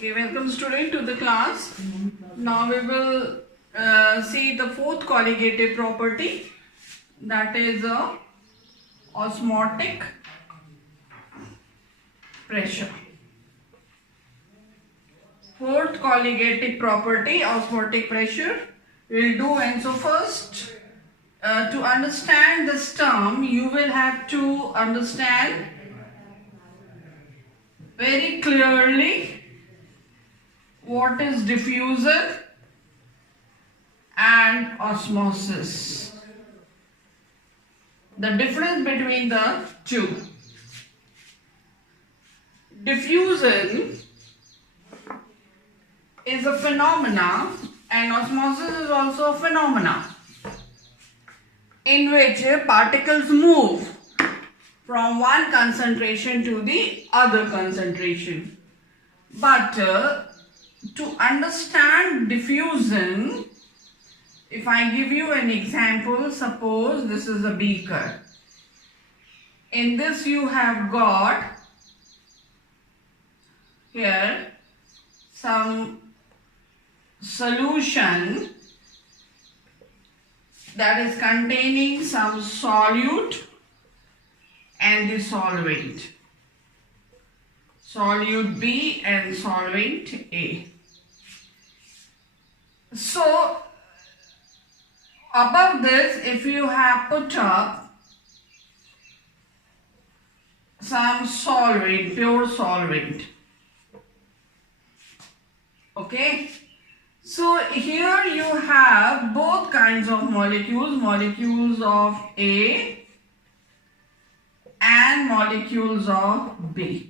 Okay, welcome student to the class. Now we will see the fourth colligative property, that is osmotic pressure. Fourth colligative property, osmotic pressure, we'll do. And so first, to understand this term, you will have to understand very clearly what is diffusion and osmosis. The difference between the two. Diffusion is a phenomena and osmosis is also a phenomena in which particles move from one concentration to the other concentration. But to understand diffusion, if I give you an example, suppose this is a beaker. In this you have got here some solution that is containing some solute and the solvent. Solute B and solvent A. So above this, if you have put up some solvent, pure solvent, okay, so here you have both kinds of molecules of A and molecules of B.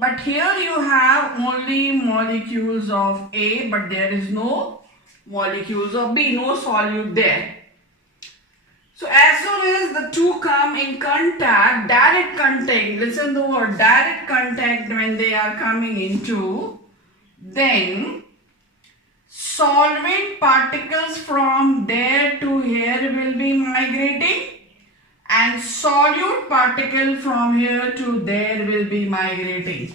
But here you have only molecules of A, but there is no molecules of B, no solute there. So as soon as the two come in contact, direct contact, listen the word, direct contact, when they are coming into, then solvent particles from there to here will be migrating, and solute particle from here to there will be migrating.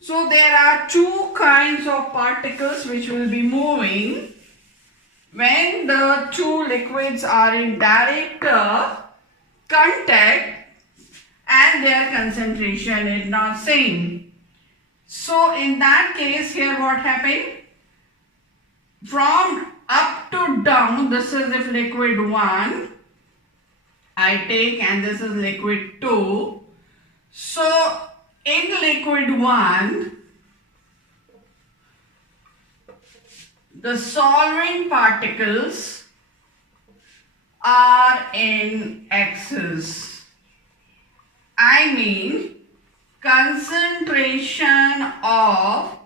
So there are two kinds of particles which will be moving when the two liquids are in direct contact and their concentration is not same. So in that case, here what happened? From up to down, this is if liquid 1 I take, and this is liquid 2. So in liquid 1, the solvent particles are in excess. I mean, concentration of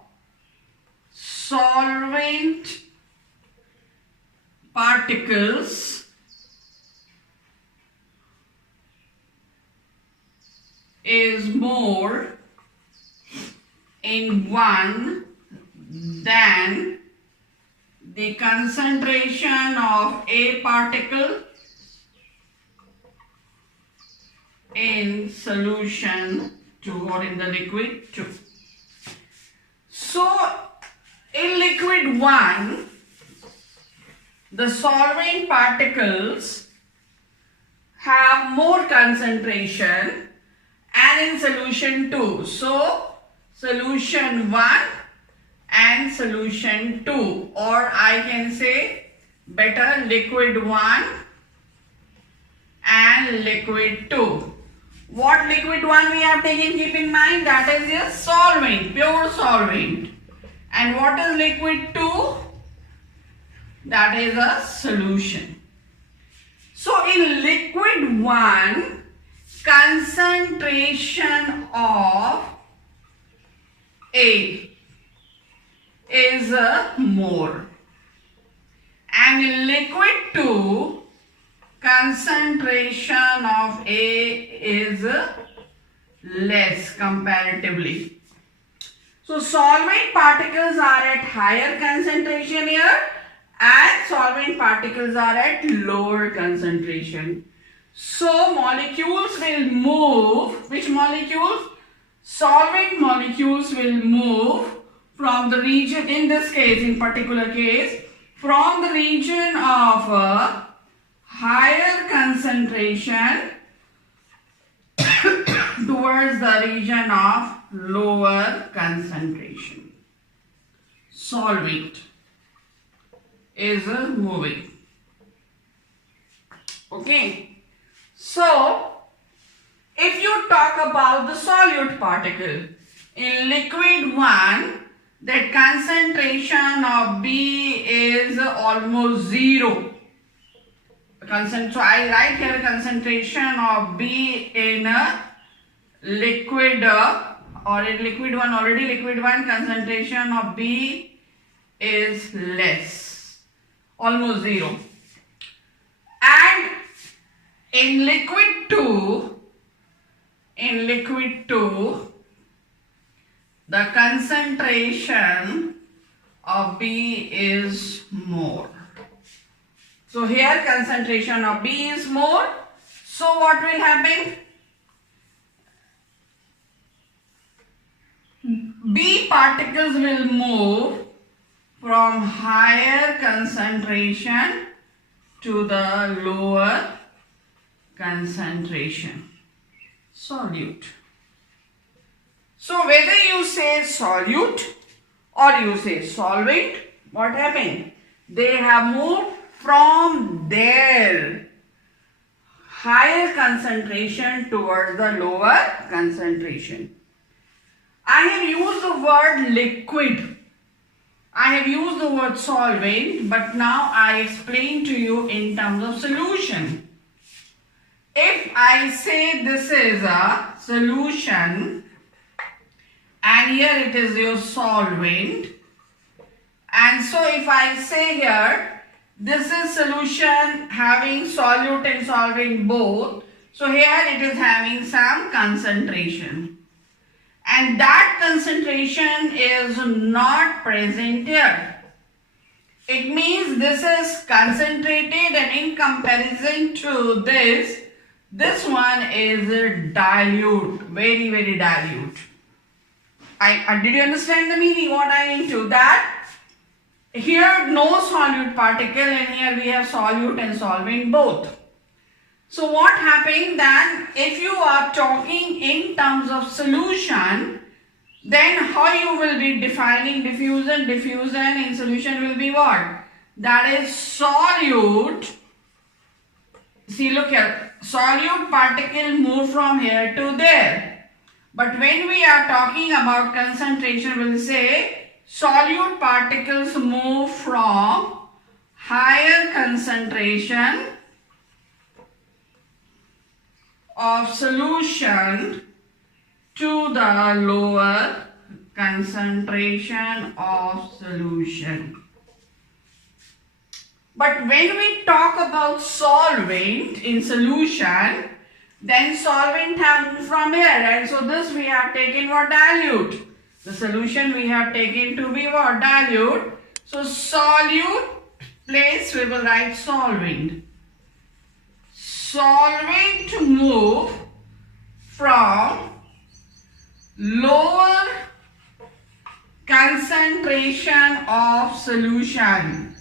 solvent particles is more in 1 than the concentration of A particle in solution 2 or in the liquid 2. So in liquid 1, the solvent particles have more concentration, and in solution 2. So solution 1 and solution 2, or I can say better liquid 1 and liquid 2. What liquid 1 we have taken, keep in mind, that is a solvent, pure solvent. And what is liquid 2? That is a solution. So in liquid 1, concentration of A is more, and in liquid 2, concentration of A is less comparatively. So solvent particles are at higher concentration here, and solvent particles are at lower concentration. So molecules will move, which molecules? solvent molecules will move from the region, in this case, in particular case, from the region of a higher concentration towards the region of lower concentration. Solvent is moving. Okay. So, if you talk about the solute particle, in liquid 1, the concentration of B is almost 0. So I write here concentration of B in a liquid or in liquid 1, already liquid 1 concentration of B is less, almost 0. And in liquid 2, the concentration of B is more. So here concentration of B is more. So what will happen? B particles will move from higher concentration to the lower concentration. Solute. So whether you say solute or you say solvent, what happened? They have moved from their higher concentration towards the lower concentration. I have used the word liquid. I have used the word solvent, but now I explain to you in terms of solution. If I say this is a solution and here it is your solvent, and so if I say here this is solution having solute and solvent both, so here it is having some concentration, and that concentration is not present here. It means this is concentrated, and in comparison to this one is dilute, very, very dilute. Did you understand the meaning? What I mean to that? Here no solute particle, and here we have solute and solvent both. So what happened then, if you are talking in terms of solution, then how you will be defining diffusion? Diffusion in solution will be what? That is solute. See, look here. Solute particle move from here to there. But when we are talking about concentration, we'll say solute particles move from higher concentration of solution to the lower concentration of solution. But when we talk about solvent in solution, then solvent have moved from here, and so this we have taken for dilute. The solution we have taken to be what? Dilute. So solute place we will write solvent. Solvent move from lower concentration of solution.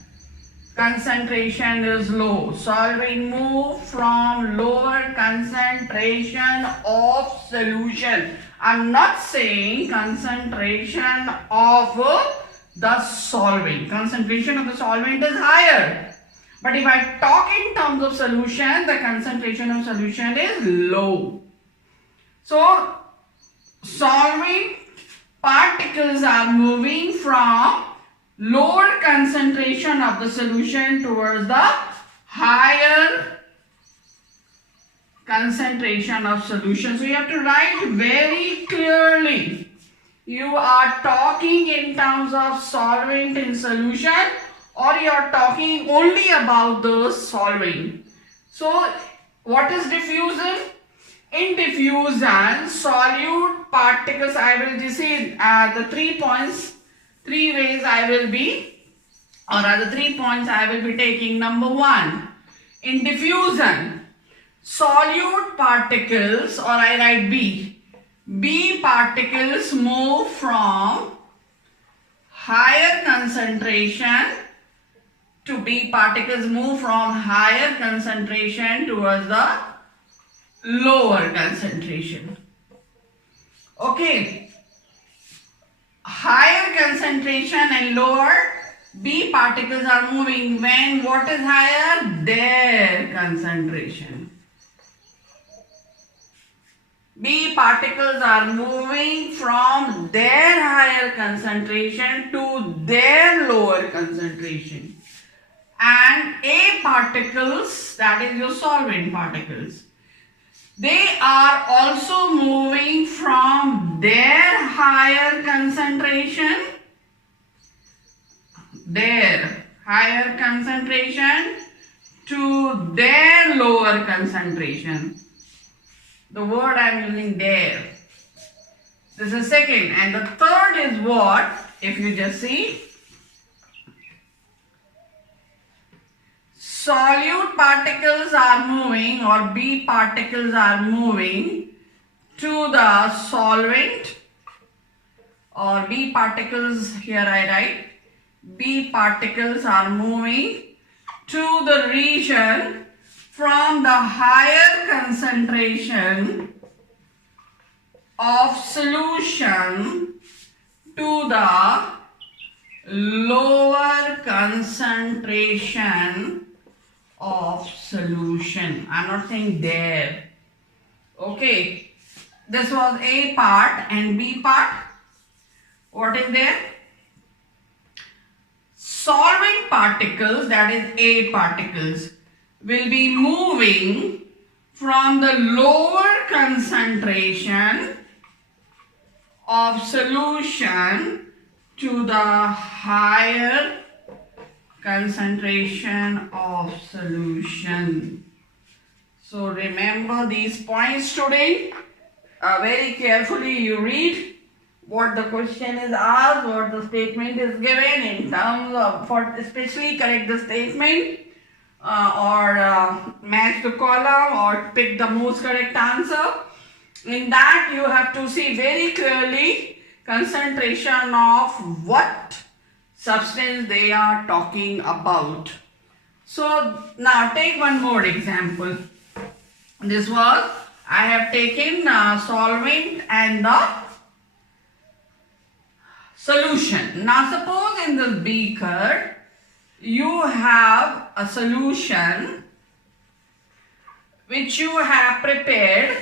Concentration is low. Solvent move from lower concentration of solution. I'm not saying concentration of the solvent. Concentration of the solvent is higher. But if I talk in terms of solution, the concentration of solution is low. So, solvent particles are moving from lower concentration of the solution towards the higher concentration of solution. So you have to write very clearly. You are talking in terms of solvent in solution, or you are talking only about the solvent. So what is diffusion? In diffusion, solute particles, I will just say the 3 points. 3 ways I will be, or rather 3 points I will be taking. Number 1, in diffusion, solute particles, or I write B, B particles move from higher concentration to B particles move from higher concentration towards the lower concentration. Okay. Higher concentration and lower, B particles are moving when what is higher? Their concentration. B particles are moving from their higher concentration to their lower concentration. And A particles, that is your solvent particles, they are also moving from their higher concentration, to their lower concentration. The word I am using there. This is second. And the third is what? If you just see, solute particles are moving, or B particles are moving to the solvent, or B particles, here I write, B particles are moving to the region from the higher concentration of solution to the lower concentration of solution. I am not saying there. Okay. This was A part, and B part. What is there? Solvent particles, that is A particles, will be moving from the lower concentration of solution to the higher concentration of solution. So remember these points, student. Very carefully you read what the question is asked, what the statement is given in terms of, for especially correct the statement or match the column or pick the most correct answer. In that you have to see very clearly concentration of what substance they are talking about. So now take one more example. This was, I have taken solvent and the solution. Now suppose in this beaker you have a solution which you have prepared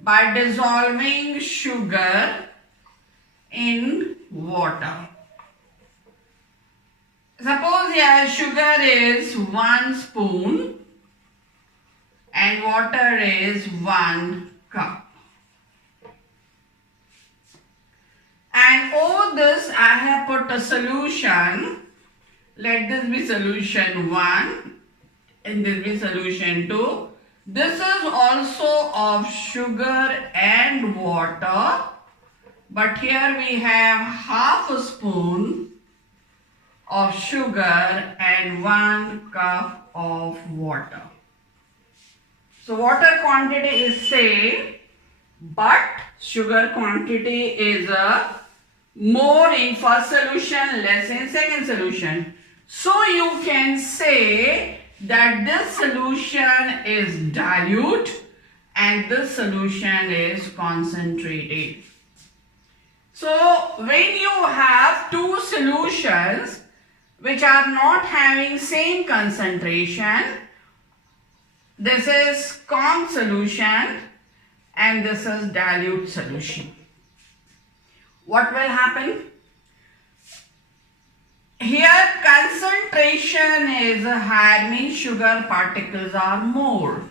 by dissolving sugar in water. Suppose here sugar is 1 spoon and water is 1 cup. And over this I have put a solution. Let this be solution 1 and this be solution 2. This is also of sugar and water, but here we have half a spoon of sugar and 1 cup of water. So water quantity is same, but sugar quantity is more in first solution, less in second solution. So you can say that this solution is dilute and this solution is concentrated. So when you have two solutions which are not having same concentration, this is con solution and this is dilute solution. What will happen? Here concentration is higher, means sugar particles are more.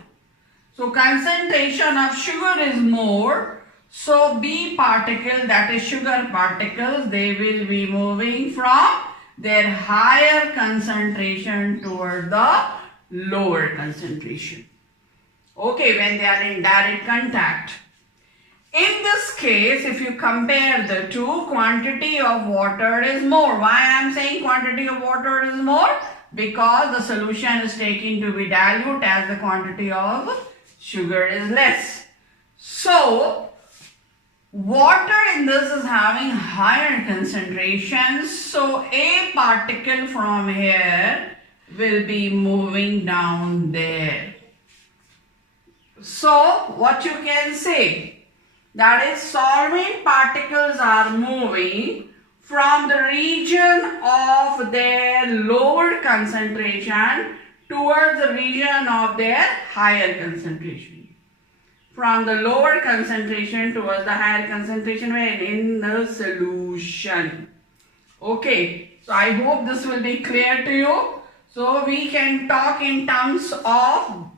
So concentration of sugar is more. So B particle, that is sugar particles, they will be moving from their higher concentration toward the lower concentration. Okay, when they are in direct contact. In this case, if you compare the two, quantity of water is more. Why I am saying quantity of water is more? Because the solution is taken to be dilute as the quantity of sugar is less. So, Water in this is having higher concentrations, so a particle from here will be moving down there. So what you can say, that is solvent particles are moving from the region of their lower concentration towards the region of their higher concentration. From the lower concentration towards the higher concentration when in the solution. Okay, so I hope this will be clear to you. So we can talk in terms of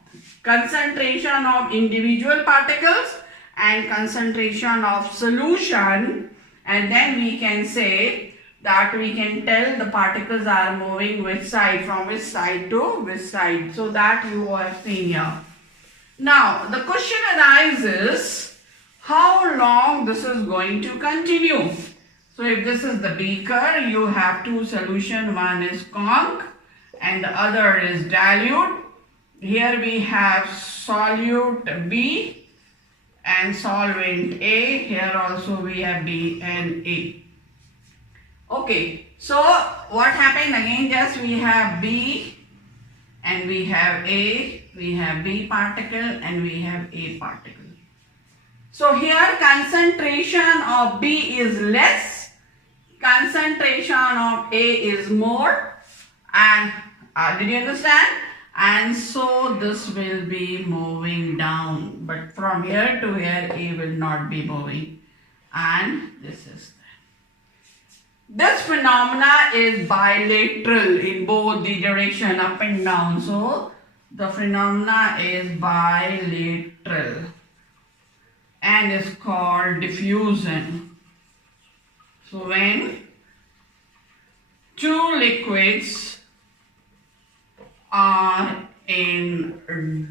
concentration of individual particles and concentration of solution, and then we can say that we can tell the particles are moving which side, from which side to which side. So that you have seen here. Now, the question arises, how long this is going to continue? So, if this is the beaker, you have two solutions. One is conch and the other is dilute. Here we have solute B and solvent A. Here also we have B and A. Okay, so what happened again? Just we have B and we have A, we have B particle and we have A particle. So here concentration of B is less, concentration of A is more, and did you understand? And so this will be moving down, but from here to here A will not be moving, and this is. This phenomena is bilateral in both the direction, up and down. So the phenomena is bilateral and is called diffusion. So when two liquids are in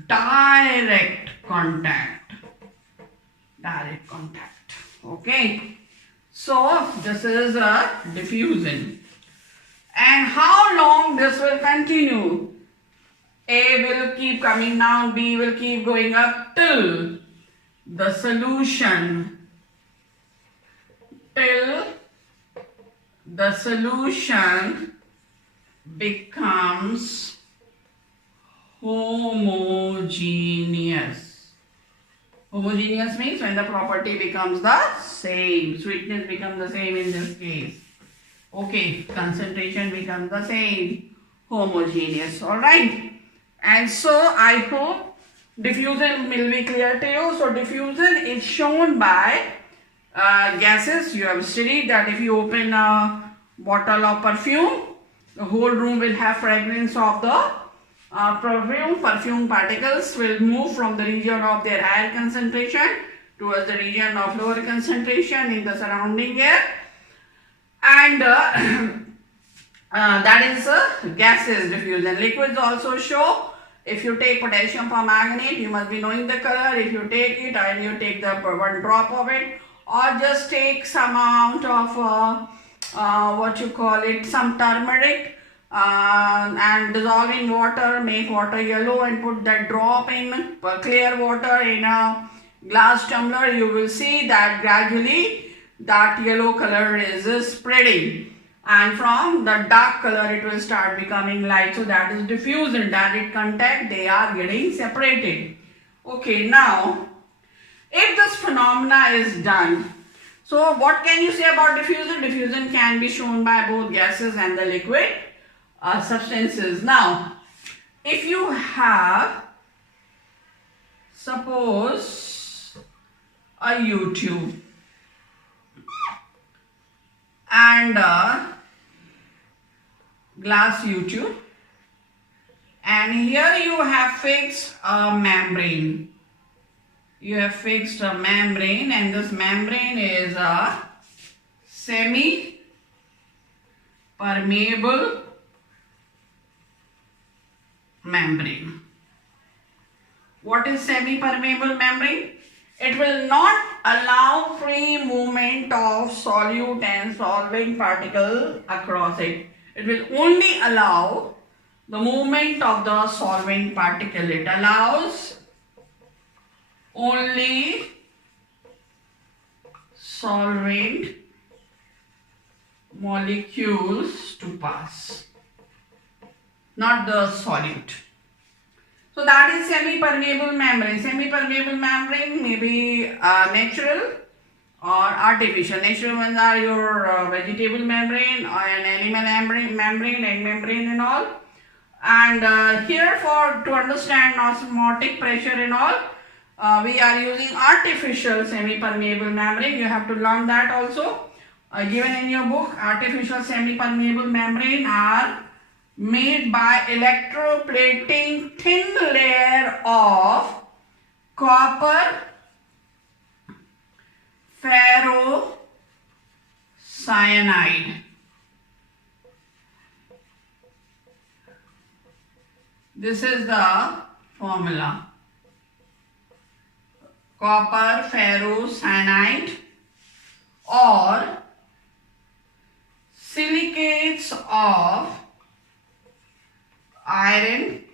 direct contact, okay. So this is a diffusion. And how long this will continue? A will keep coming down, B will keep going up till the solution becomes homogeneous. Homogeneous means when the property becomes the same, sweetness becomes the same in this case. Okay, concentration becomes the same, homogeneous, alright. And so I hope diffusion will be clear to you. So diffusion is shown by gases. You have studied that if you open a bottle of perfume, the whole room will have fragrance of the perfume particles will move from the region of their higher concentration towards the region of lower concentration in the surrounding air, and that is gases diffusion. Liquids also show. If you take potassium permanganate, you must be knowing the color. If you take it and you take the one drop of it, or just take some amount of some turmeric, and dissolve in water, make water yellow and put that drop in clear water in a glass tumbler, you will see that gradually that yellow color is spreading, and from the dark color it will start becoming light. So that is diffusion, direct contact, they are getting separated. Okay, now if this phenomena is done, so what can you say about diffusion? Diffusion can be shown by both gases and the liquid substances. Now, if you have, suppose, a U-tube and a glass U-tube, and here you have fixed a membrane. You have fixed a membrane, and this membrane is a semi-permeable membrane. What is semi-permeable membrane? It will not allow free movement of solute and solvent particle across it. It will only allow the movement of the solvent particle. It allows only solvent molecules to pass, not the solute. So that is semi-permeable membrane. Semi-permeable membrane may be natural or artificial. Natural ones are your vegetable membrane or an animal membrane, egg membrane and all. And here to understand osmotic pressure and all, we are using artificial semi-permeable membrane. You have to learn that also. Given in your book, artificial semi-permeable membrane are made by electroplating thin layer of copper ferrocyanide. This is the formula. Copper ferrocyanide or silicates of iron,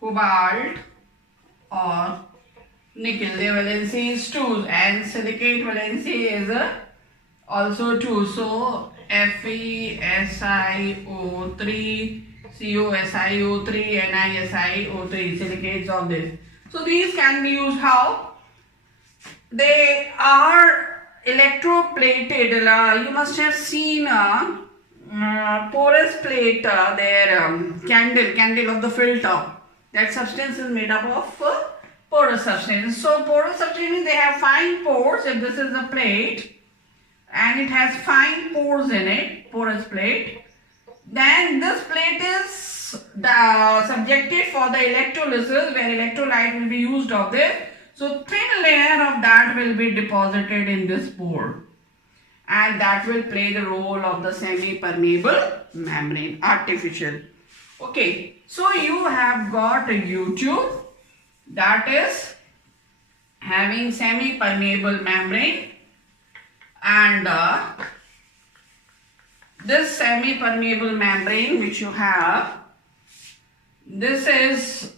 cobalt or nickel. The valency is 2 and silicate valency is also 2. So FeSiO3, COSiO3, NiSiO3, silicates of this. So these can be used how? They are electroplated. You must have seen a porous plate, their candle of the filter. That substance is made up of porous substance. So porous substance, they have fine pores. If this is a plate and it has fine pores in it, porous plate, then this plate is subjected for the electrolysis, where electrolyte will be used of this. So thin layer of that will be deposited in this pore, and that will play the role of the semi-permeable membrane, artificial. Okay, so you have got a U-tube that is having semi-permeable membrane, and this semi-permeable membrane which you have, this is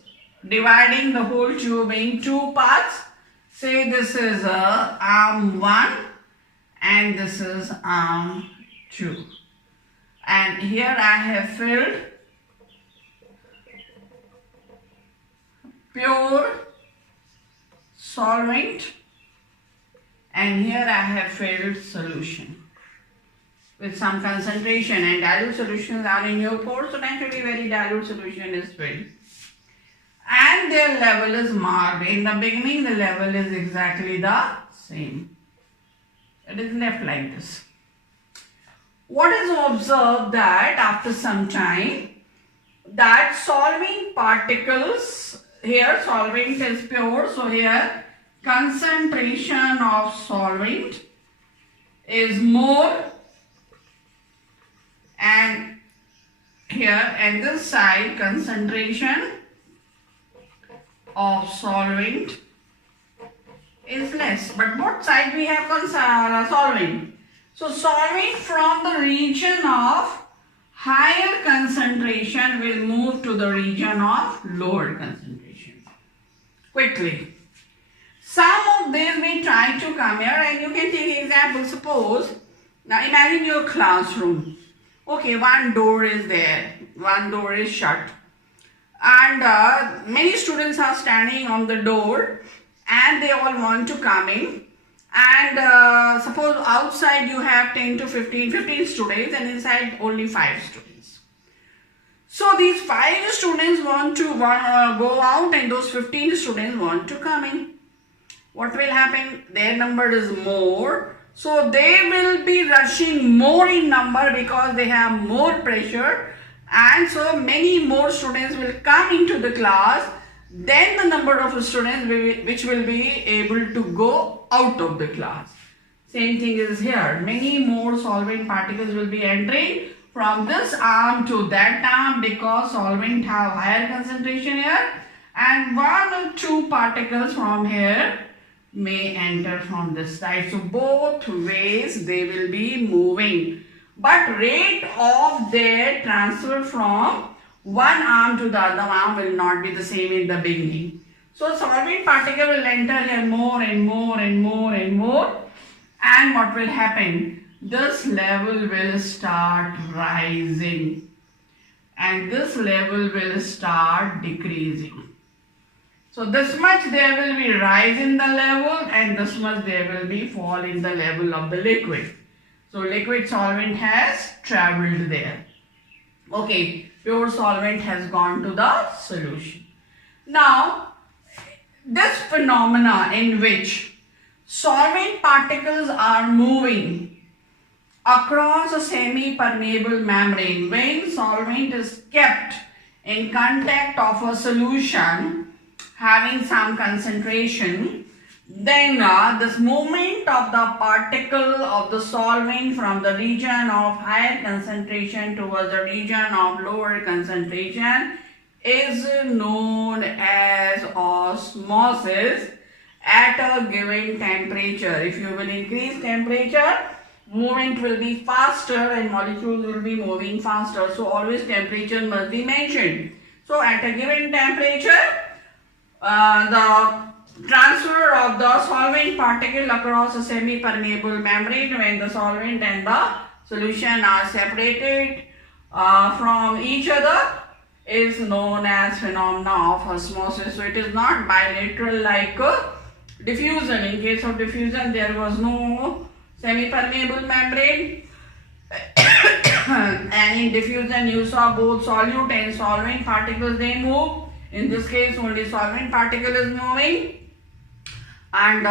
dividing the whole tube in two parts. Say this is arm 1 and this is arm 2, and here I have filled pure solvent, and here I have filled solution with some concentration, and dilute solutions are in your pores, so naturally very dilute solution is filled. And their level is marked. In the beginning, the level is exactly the same. It is left like this. What is observed that after some time, that solving particles, here solvent is pure, so here concentration of solvent is more, and here and this side concentration of solvent is less, but both sides we have solvent. So solvent from the region of higher concentration will move to the region of lower concentration quickly. Some of these we try to come here, and you can take example. Suppose, now imagine your classroom. Okay, one door is there, one door is shut, and many students are standing on the door and they all want to come in, and suppose outside you have 10 to 15 students and inside only 5 students. So these 5 students want to go out and those 15 students want to come in. What will happen? Their number is more, so they will be rushing more in number because they have more pressure, and so many more students will come into the class than the number of students which will be able to go out of the class. Same thing is here. Many more solvent particles will be entering from this arm to that arm because solvent have higher concentration here, and 1 or 2 particles from here may enter from this side. So both ways they will be moving, but rate of their transfer from one arm to the other arm will not be the same in the beginning. So solvent particle will enter here more and more and more and more, And what will happen? This level will start rising and this level will start decreasing. So this much there will be rise in the level and this much there will be fall in the level of the liquid. So liquid solvent has traveled there. Okay, pure solvent has gone to the solution. Now, this phenomena in which solvent particles are moving across a semi-permeable membrane when solvent is kept in contact of a solution having some concentration, then this movement of the particle of the solvent from the region of higher concentration towards the region of lower concentration is known as osmosis at a given temperature. If you will increase temperature, movement will be faster and molecules will be moving faster. So always temperature must be mentioned. So at a given temperature, the transfer of the solvent particle across a semi-permeable membrane when the solvent and the solution are separated from each other is known as phenomena of osmosis. So it is not bilateral like diffusion. In case of diffusion, there was no semi-permeable membrane and in diffusion you saw both solute and solvent particles, they move. In this case only solvent particle is moving and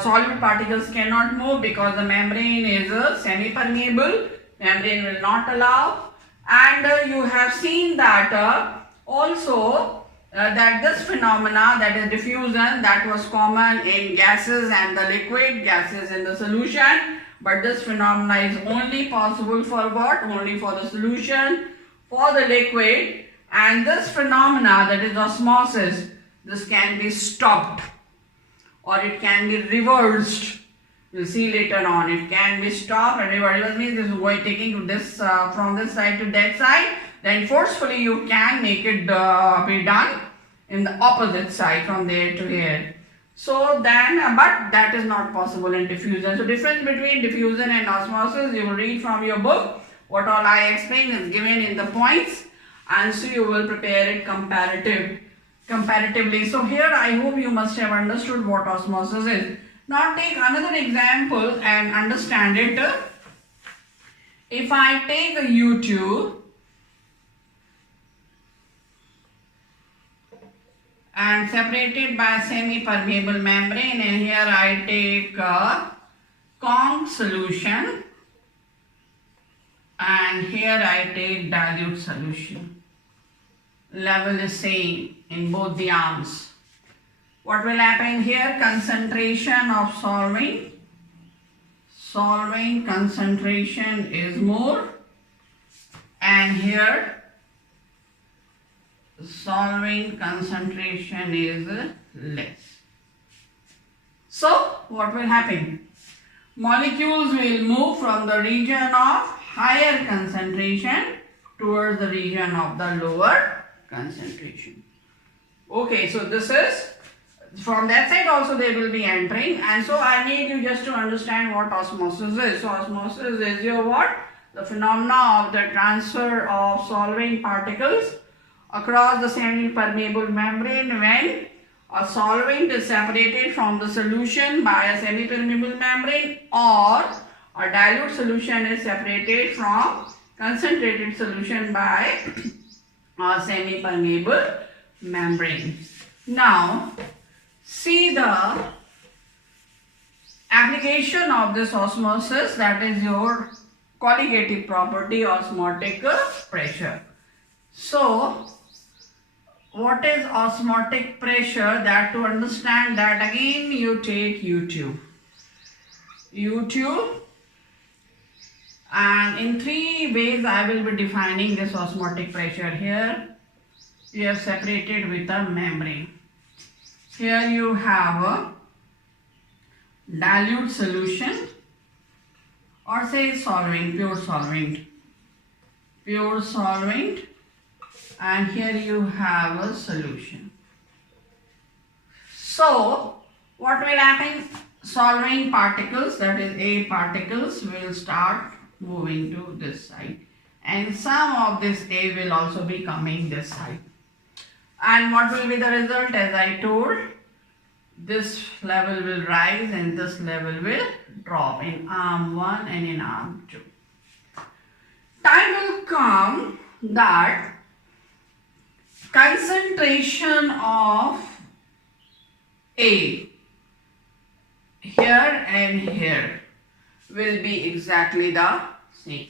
solute particles cannot move because the membrane is semi-permeable. Membrane will not allow. And you have seen that also that this phenomena, that is diffusion, that was common in gases and the liquid, gases in the solution. But this phenomena is only possible for what? Only for the solution, for the liquid. And this phenomena, that is osmosis, this can be stopped or it can be reversed. We'll see later on. It can be stopped and reversed means this is going taking this from this side to that side. Then forcefully you can make it be done in the opposite side from there to here. So then, but that is not possible in diffusion. So difference between diffusion and osmosis, you will read from your book. What all I explained is given in the points. And so you will prepare it comparatively. So here I hope you must have understood what osmosis is. Now take another example and understand it. If I take a U-tube and separate it by a semi-permeable membrane, and here I take a conc solution and here I take dilute solution. Level is same in both the arms. What will happen here? Concentration of solvent concentration is more, and here solvent concentration is less. So what will happen? Molecules will move from the region of higher concentration towards the region of the lower concentration. Okay, so this is from that side also they will be entering, and so I need you just to understand what osmosis is. So osmosis is your what? The phenomena of the transfer of solvent particles across the semi-permeable membrane when a solvent is separated from the solution by a semi-permeable membrane or a dilute solution is separated from concentrated solution by a semi-permeable membrane. Now, see the application of this osmosis, that is your colligative property, osmotic pressure. So, what is osmotic pressure? That to understand that again you take U-tube. U-tube, and in three ways I will be defining this osmotic pressure. Here you have separated with a membrane. Here you have a dilute solution or say solvent, pure solvent, and here you have a solution. So what will happen? solvent particles, that is A particles, will start moving to this side, and some of this A will also be coming this side. And what will be the result? As I told, this level will rise and this level will drop in arm 1 and in arm 2. Time will come that concentration of A here and here will be exactly the same.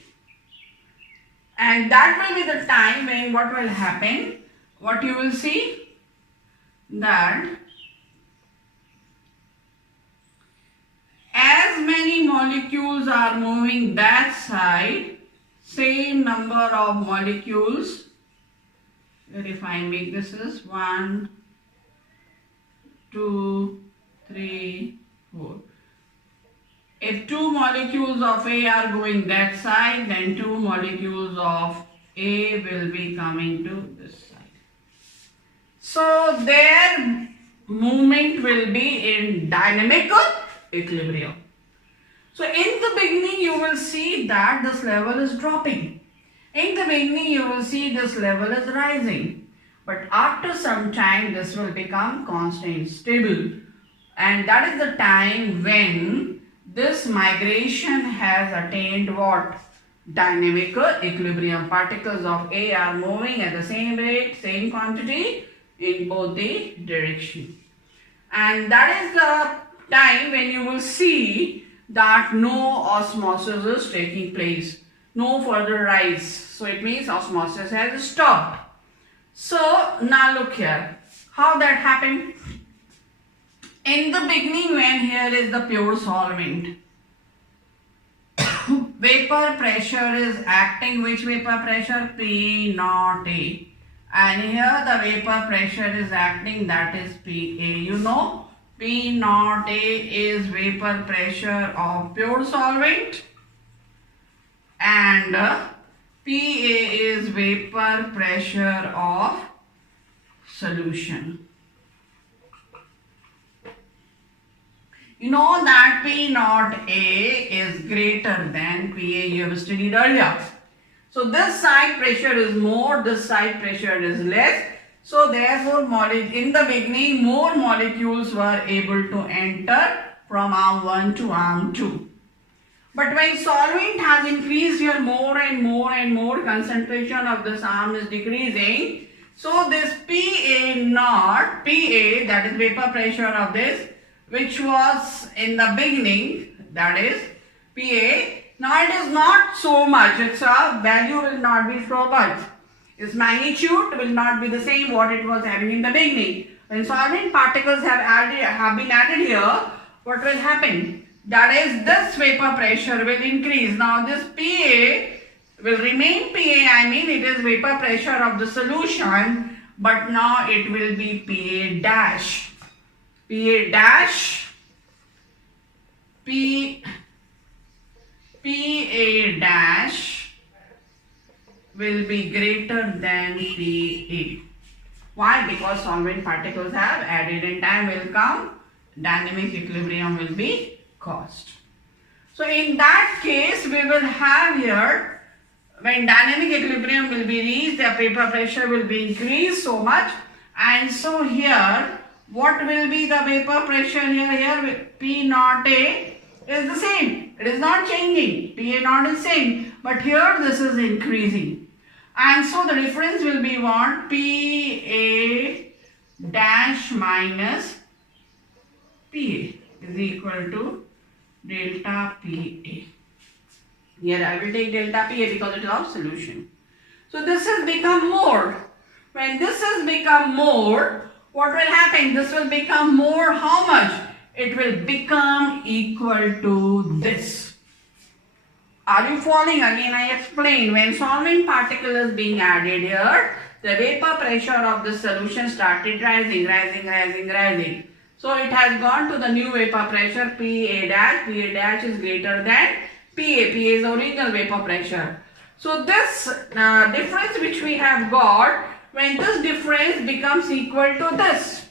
And that will be the time when what will happen? What you will see? That as many molecules are moving that side, same number of molecules. If I make this is 1, 2, 3, 4. If 2 molecules of A are going that side, then 2 molecules of A will be coming to this side. So their movement will be in dynamical equilibrium. So in the beginning you will see that this level is dropping. In the beginning you will see this level is rising. But after some time this will become constant, stable. And that is the time when this migration has attained what? Dynamical equilibrium. Particles of A are moving at the same rate, same quantity in both the direction. And that is the time when you will see that no osmosis is taking place, no further rise. So it means osmosis has stopped. So now look here, how that happened. In the beginning, when here is the pure solvent, vapor pressure is acting, which vapor pressure? P naught A. And here the vapor pressure is acting, that is PA. You know, P naught A is vapor pressure of pure solvent and PA is vapor pressure of solution. You know that P naught A is greater than PA, you have studied earlier. So this side pressure is more, this side pressure is less. So therefore in the beginning more molecules were able to enter from arm 1 to arm 2. But when solvent has increased here more and more and more, concentration of this arm is decreasing. So this PA naught, PA, that is vapor pressure of this, which was in the beginning, that is PA, now it is not so much, its value will not be so much. Its magnitude will not be the same what it was having in the beginning. When solvent particles have been added here, what will happen? That is, this vapor pressure will increase. Now this PA will remain PA, I mean it is vapor pressure of the solution, but now it will be PA dash. PA dash, PA dash will be greater than PA. Why? Because solvent particles have added and time will come, dynamic equilibrium will be caused. So in that case we will have here, when dynamic equilibrium will be reached, the vapor pressure will be increased so much, and so here what will be the vapor pressure here? Here P naught A is the same. It is not changing. PA naught is same. But here this is increasing. And so the difference will be what? PA dash minus PA is equal to delta PA. Here I will take delta PA because it is of solution. So this has become more. When this has become more, what will happen? This will become more how much? It will become equal to this. Are you following? Again I explain. When solvent particle is being added here, the vapor pressure of the solution started rising. So it has gone to the new vapor pressure PA dash. PA dash is greater than PA. PA is original vapor pressure. So this difference which we have got, when this difference becomes equal to this,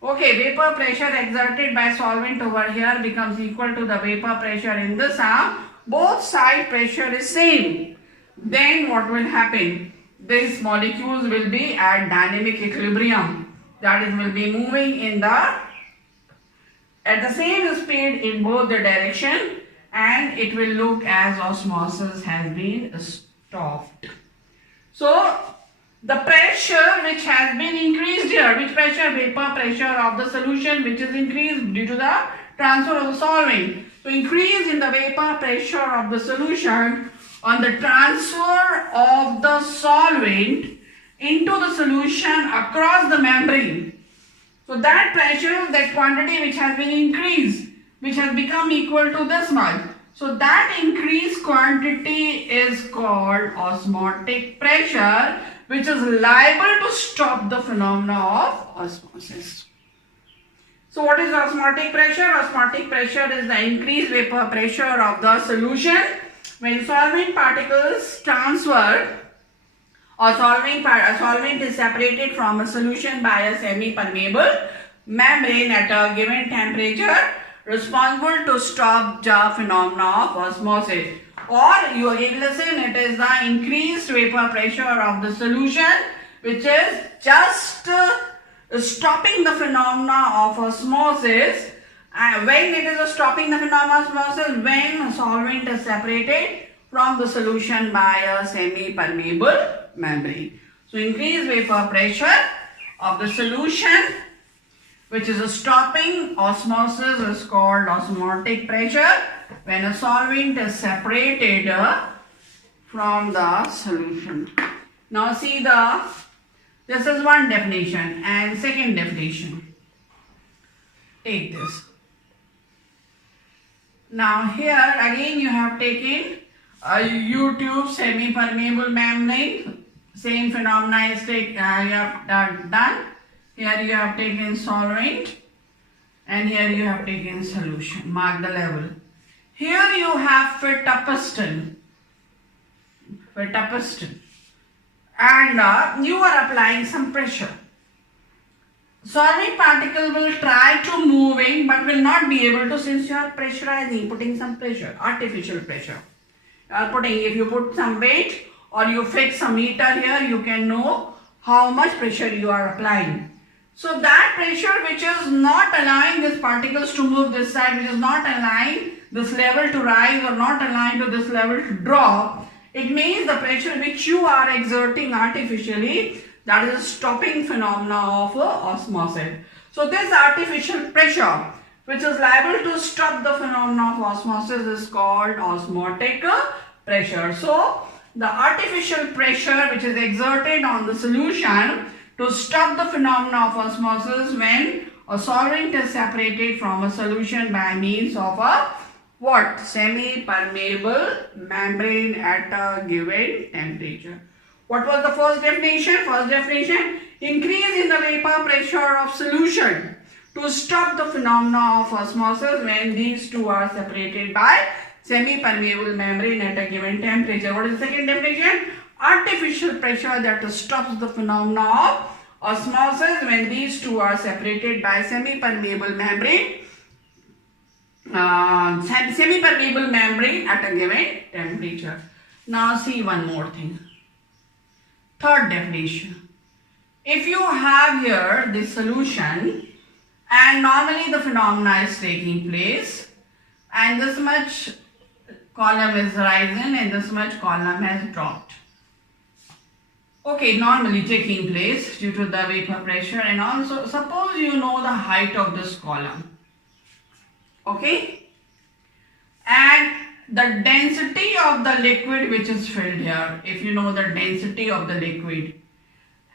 Okay, vapor pressure exerted by solvent over here becomes equal to the vapor pressure in this arm. Both side pressure is same. Then what will happen? These molecules will be at dynamic equilibrium. That is, will be moving in the at the same speed in both the direction, and it will look as osmosis has been stopped. So the pressure which has been increased here, which pressure? Vapor pressure of the solution, which is increased due to the transfer of the solvent. So increase in the vapor pressure of the solution on the transfer of the solvent into the solution across the membrane. So that pressure, that quantity which has been increased, which has become equal to this much. So that increased quantity is called osmotic pressure, which is liable to stop the phenomena of osmosis. So what is osmotic pressure? Osmotic pressure is the increased vapor pressure of the solution when solvent particles transfer, or solvent is separated from a solution by a semi-permeable membrane at a given temperature, responsible to stop the phenomena of osmosis. Or you again listen, it is the increased vapor pressure of the solution which is just stopping the phenomena of osmosis. When it is stopping the phenomena of osmosis, when a solvent is separated from the solution by a semi-permeable membrane. So increased vapor pressure of the solution which is stopping osmosis is called osmotic pressure when a solvent is separated from the solution. Now see this is one definition, and second definition. Take this. Now here again you have taken a U-tube semi-permeable membrane. Same phenomena is you have done. Here you have taken solvent and here you have taken solution. Mark the level. Here you have fit a piston. And you are applying some pressure. Solvent particle will try to move in but will not be able to, since you are pressurizing, putting some pressure, artificial pressure. If you put some weight or you fix a meter here, you can know how much pressure you are applying. So that pressure which is not allowing these particles to move this side, which is not allowing this level to rise or not allowing to this level to drop, it means the pressure which you are exerting artificially, that is stopping phenomena of osmosis. So this artificial pressure which is liable to stop the phenomena of osmosis is called osmotic pressure. So the artificial pressure which is exerted on the solution to stop the phenomena of osmosis when a solvent is separated from a solution by means of a what? Semi-permeable membrane at a given temperature. What was the first definition? First definition, increase in the vapor pressure of solution to stop the phenomena of osmosis when these two are separated by semi-permeable membrane at a given temperature. What is the second definition? Artificial pressure that stops the phenomena of osmosis when these two are separated by semi-permeable membrane at a given temperature. Now see one more thing. Third definition. If you have here this solution and normally the phenomena is taking place and this much column is rising and this much column has dropped. Okay, normally taking place due to the vapor pressure, and also suppose you know the height of this column. Okay, and the density of the liquid which is filled here, if you know the density of the liquid,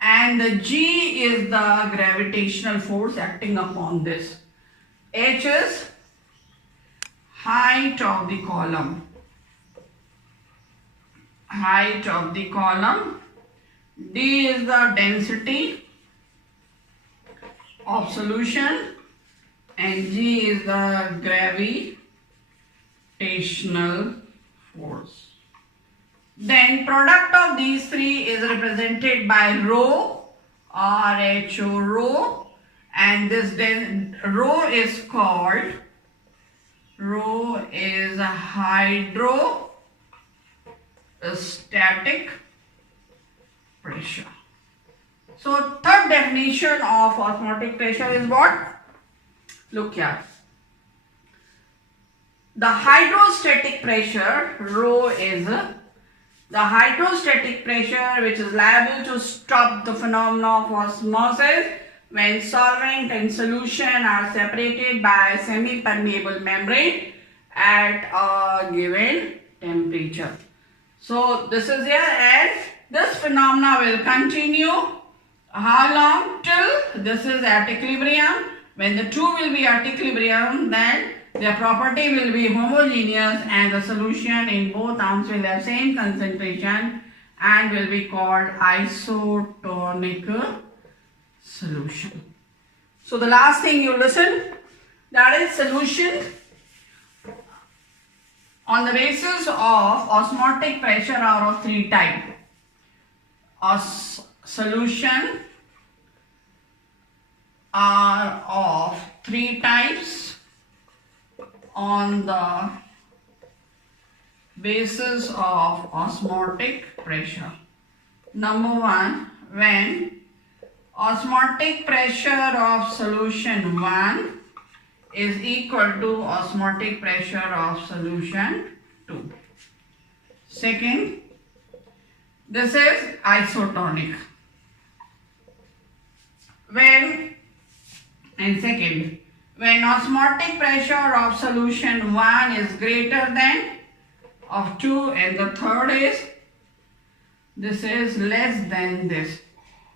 and the G is the gravitational force acting upon this. H is height of the column. D is the density of solution, and G is the gravitational force. Then product of these three is represented by rho, RHO rho, and this rho is called hydrostatic pressure. So third definition of osmotic pressure is what? Look here. The hydrostatic pressure, rho, is the hydrostatic pressure which is liable to stop the phenomena of osmosis when solvent and solution are separated by a semi-permeable membrane at a given temperature. So this is here, and this phenomena will continue how long? Till this is at equilibrium. When the two will be at equilibrium, then their property will be homogeneous and the solution in both arms will have same concentration and will be called isotonic solution. So the last thing you listen, that is solution on the basis of osmotic pressure are of three types. Solution are of three types on the basis of osmotic pressure. Number one, when osmotic pressure of solution 1 is equal to osmotic pressure of solution 2. Second, this is isotonic. Second, when osmotic pressure of solution 1 is greater than of 2, and the third is this is less than this.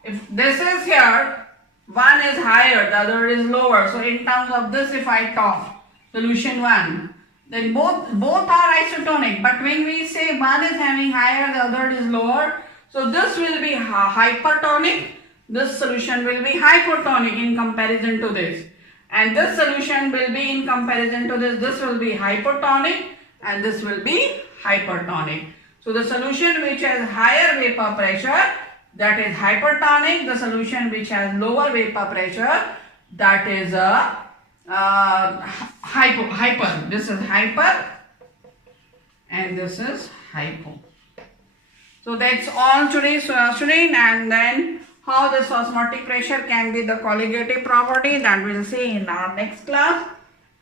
If this is here, one is higher, the other is lower. So in terms of this, if I talk solution 1, then both are isotonic. But when we say one is having higher, the other is lower, so this will be hypertonic. This solution will be hypotonic in comparison to this. And this solution will be in comparison to this. This will be hypotonic and this will be hypertonic. So the solution which has higher vapor pressure, that is hypertonic. The solution which has lower vapor pressure, that is hyper. This is hyper and this is hypo. So that's all today's student, and then how this osmotic pressure can be the colligative property, that we'll see in our next class.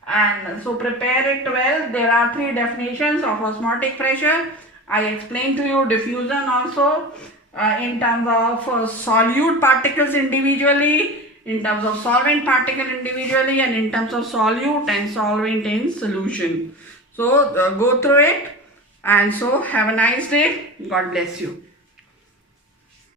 And so prepare it well. There are three definitions of osmotic pressure. I explained to you diffusion also in terms of solute particles individually, in terms of solvent particle individually, and in terms of solute and solvent in solution. So go through it, and so have a nice day. God bless you.